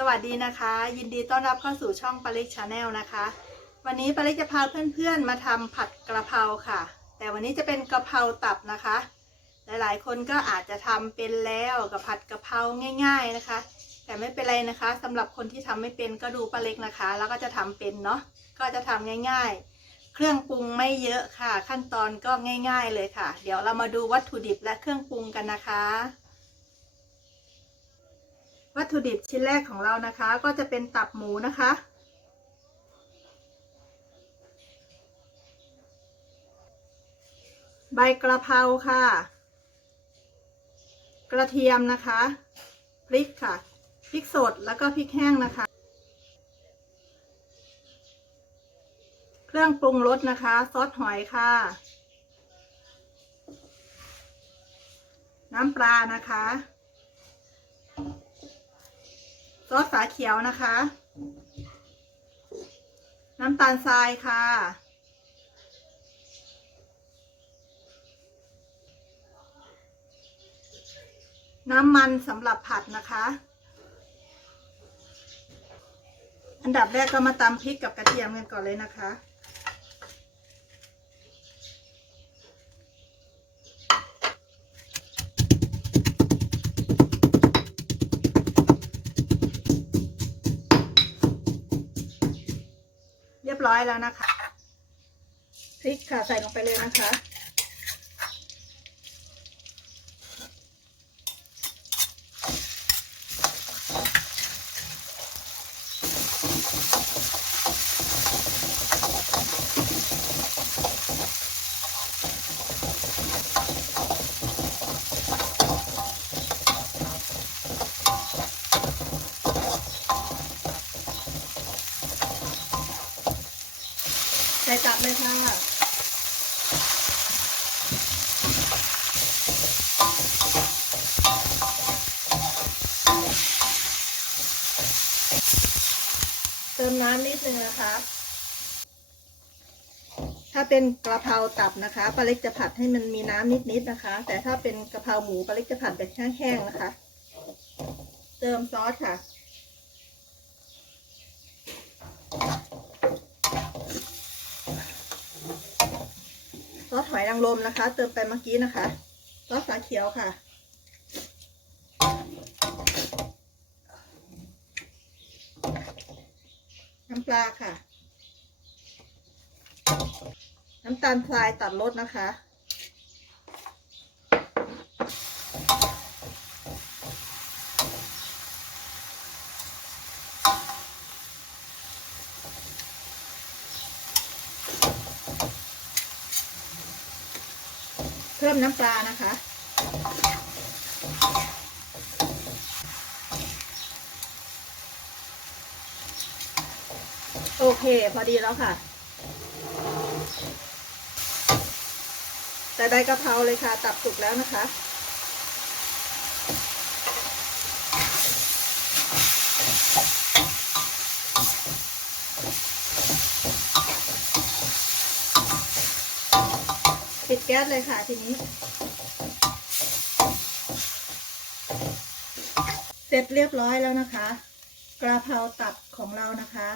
สวัสดีนะคะ ยินดีต้อนรับเข้าสู่ช่องปาริกชาแนลนะคะ วันนี้ปาริกจะพาเพื่อนๆมาทำผัดกระเพราค่ะ แต่วันนี้จะเป็นกระเพราตับนะคะ หลายๆ คนก็อาจจะทำเป็นแล้วกับผัดกระเพราง่าย ๆนะคะ แต่ไม่เป็นไรนะคะสำหรับคนที่ทำไม่เป็นก็ดูปาเล็กนะคะ แล้วก็จะทำเป็นเนาะก็จะทำง่าย ๆ เครื่องปรุงไม่เยอะค่ะ ขั้นตอนก็ง่าย ๆ เลยค่ะ เดี๋ยวเรามาดูวัตถุดิบและเครื่องปรุงกันนะคะ วัตถุดิบชิ้นแรกของเรานะคะ ก็จะเป็นตับหมูนะคะ ใบกระเพราค่ะ กระเทียมนะคะ พริกค่ะ พริกสดแล้วก็พริกแห้งนะคะ เครื่องปรุงรสนะคะ ซอสหอยค่ะ น้ำปลานะคะ ซอสฝาเขียวนะคะ น้ำตาลทรายค่ะ น้ำมันสำหรับผัดนะคะ อันดับแรกก็มาตำพริกกับกระเทียมกันก่อนเลยนะคะ เรียบร้อยแล้วนะคะพริกค่ะใส่ลงไปเลยนะคะ ใส่ตับเลยค่ะเติมน้ำนิดนึงนะคะ ถ้าเป็นกระเพราตับนะคะปลาเล็กจะผัดให้มันมีน้ำนิดๆนะคะ แต่ถ้าเป็นกระเพราหมูปลาเล็กจะผัดแบบแห้งๆนะคะ เติมซอสค่ะ ซอส หอยนางรมนะคะ เติมไปเมื่อกี้นะคะซอสฝาเขียวค่ะ น้ำปลาค่ะ น้ำตาลทรายตัดรสนะคะ เพิ่มน้ำปลานะคะ โอเค พอดีแล้วค่ะ แต่ใบกะเพราเลยค่ะ ตับสุกแล้วนะคะ แก๊สเลยค่ะทีนี้ เสร็จเรียบร้อยแล้วนะคะ กระเพราตับของเรานะคะ